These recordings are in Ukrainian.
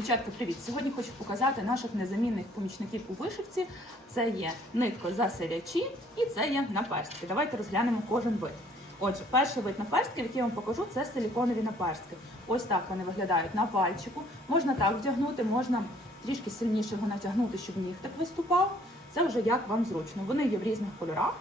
Дівчатка, привіт! Сьогодні хочу показати наших незамінних помічників у вишивці. Це є нитко заселячі і це є наперстки. Давайте розглянемо кожен вид. Отже, перший вид наперстків, який я вам покажу, це силіконові наперстки. Ось так вони виглядають на пальчику. Можна так вдягнути, можна трішки сильніше його натягнути, щоб нігтик виступав. Це вже як вам зручно. Вони є в різних кольорах.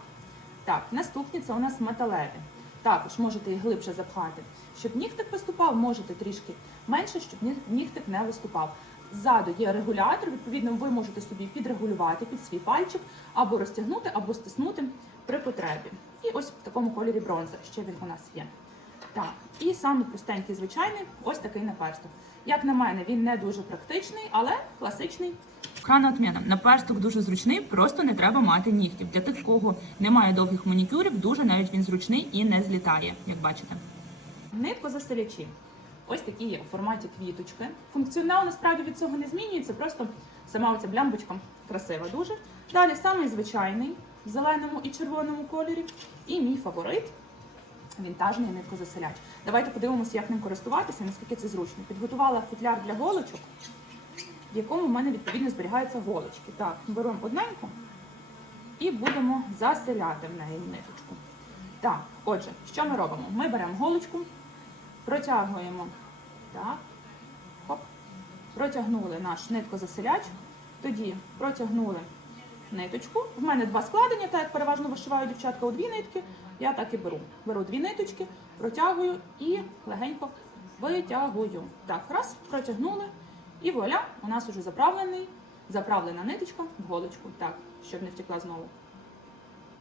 Так, наступні це у нас металеві. Також можете їх глибше запхати. Щоб нігтик виступав, можете трішки менше, щоб ні- нігтик не виступав. Ззаду є регулятор, відповідно, ви можете собі підрегулювати під свій пальчик, або розтягнути, або стиснути при потребі. І ось в такому кольорі бронза, ще він у нас є. Так, і саме простенький, звичайний, ось такий наперсток. Як на мене, він не дуже практичний, але класичний. Хана отміна. Наперсток дуже зручний, просто не треба мати нігтів. Для тих, кого немає довгих манікюрів, дуже навіть він зручний і не злітає, як бачите. Нитко заселячі. Ось такі є у форматі квіточки. Функціонал насправді від цього не змінюється, просто сама оця блямбочка красива дуже. Далі самий звичайний в зеленому і червоному кольорі. І мій фаворит вінтажний ниткозаселяч. Давайте подивимося, як ним користуватися, наскільки це зручно. Підготувала футляр для голочок, в якому в мене відповідно зберігаються голочки. Так, беремо одненьку і будемо заселяти в неї ниточку. Так, отже, що ми робимо? Ми беремо голочку, протягуємо. Так, хоп, протягнули наш ниткозаселяч, тоді протягнули ниточку. В мене два складення, так як переважно вишиваю дівчатка у дві нитки. Я так і беру. Беру дві ниточки, протягую і легенько витягую. Так, раз, протягнули. І вуаля, у нас уже заправлений, заправлена ниточка в голочку. Так, щоб не втекла знову.